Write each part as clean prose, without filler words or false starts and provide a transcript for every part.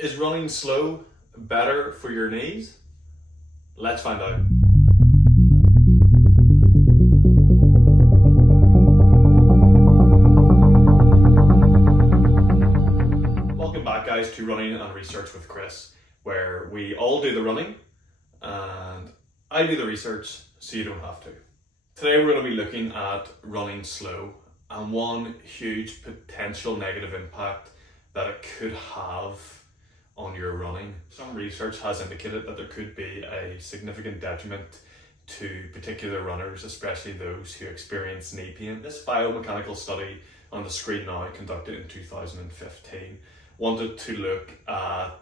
Is running slow better for your knees? Let's find out. Welcome back, guys, to Running and Research with Chris, where we all do the running and I do the research so you don't have to. Today we're going to be looking at running slow and one huge potential negative impact that it could have on your running. Some research has indicated that there could be a significant detriment to particular runners, especially those who experience knee pain. This biomechanical study on the screen now, conducted in 2015, wanted to look at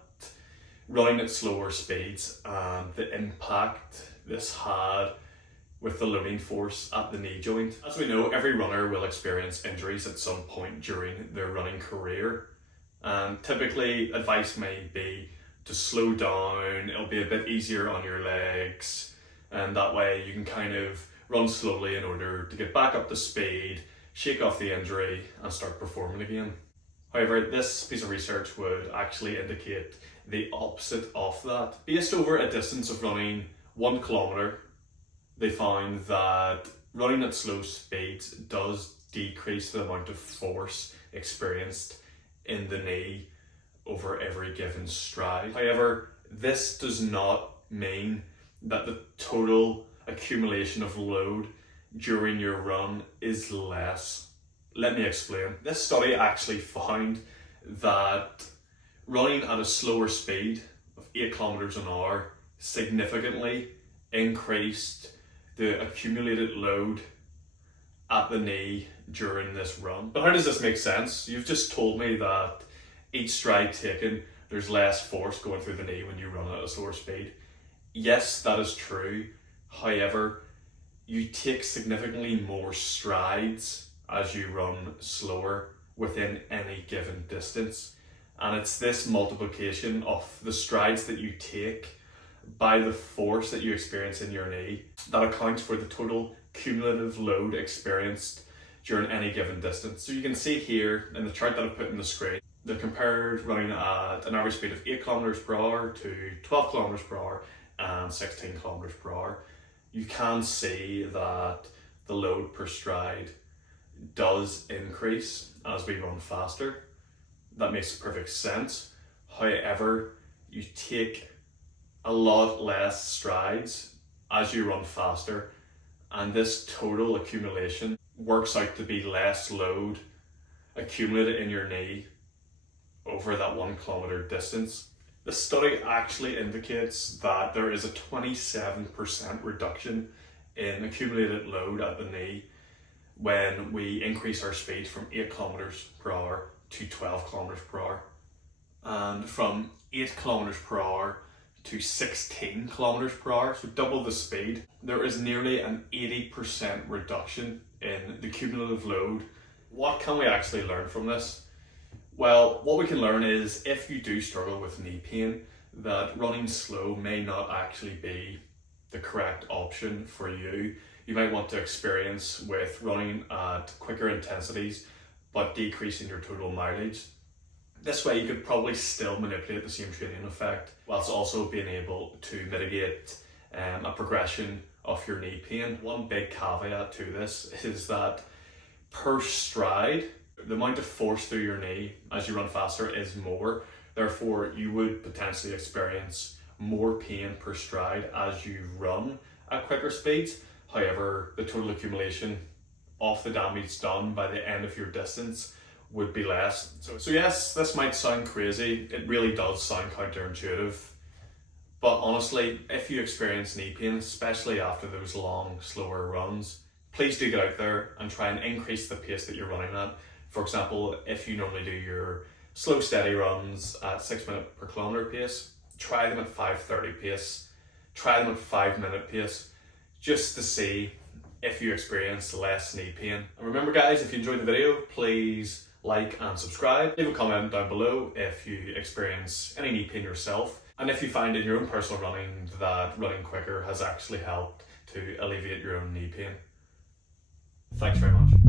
running at slower speeds and the impact this had with the loading force at the knee joint. As we know, every runner will experience injuries at some point during their running career. And typically advice may be to slow down, it'll be a bit easier on your legs, and that way you can kind of run slowly in order to get back up to speed, shake off the injury and start performing again. However, this piece of research would actually indicate the opposite of that. Based over a distance of running 1 kilometer, they found that running at slow speeds does decrease the amount of force experienced in the knee over every given stride. However, this does not mean that the total accumulation of load during your run is less. Let me explain. This study actually found that running at a slower speed of 8 kilometers an hour significantly increased the accumulated load at the knee during this run. But how does this make sense? You've just told me that each stride taken, there's less force going through the knee when you run at a slower speed. Yes, that is true. However, you take significantly more strides as you run slower within any given distance. And it's this multiplication of the strides that you take by the force that you experience in your knee that accounts for the total cumulative load experienced during any given distance. So you can see here in the chart that I've put in the screen, they compared running at an average speed of 8 kilometers per hour to 12 kilometers per hour and 16 kilometers per hour. You can see that the load per stride does increase as we run faster. That makes perfect sense. However, you take a lot less strides as you run faster, and this total accumulation works out to be less load accumulated in your knee over that 1 kilometer distance. The study actually indicates that there is a 27% reduction in accumulated load at the knee when we increase our speed from 8 kilometers per hour to 12 kilometers per hour. And from 8 kilometers per hour to 16 kilometers per hour, so double the speed, there is nearly an 80% reduction in the cumulative load. What can we actually learn from this? Well, what we can learn is if you do struggle with knee pain, that running slow may not actually be the correct option for you. You might want to experience with running at quicker intensities but decreasing your total mileage. This way you could probably still manipulate the same training effect whilst also being able to mitigate a progression of your knee pain. One big caveat to this is that per stride, the amount of force through your knee as you run faster is more. Therefore, you would potentially experience more pain per stride as you run at quicker speeds. However, the total accumulation of the damage done by the end of your distance would be less. So yes, this might sound crazy. It really does sound counterintuitive. But honestly, if you experience knee pain, especially after those long, slower runs, please do get out there and try and increase the pace that you're running at. For example, if you normally do your slow, steady runs at 6 minute per kilometer pace, try them at 5:30 pace, try them at 5 minute pace, just to see if you experience less knee pain. And remember guys, if you enjoyed the video, please like and subscribe. Leave a comment down below if you experience any knee pain yourself, and if you find in your own personal running that running quicker has actually helped to alleviate your own knee pain. Thanks very much.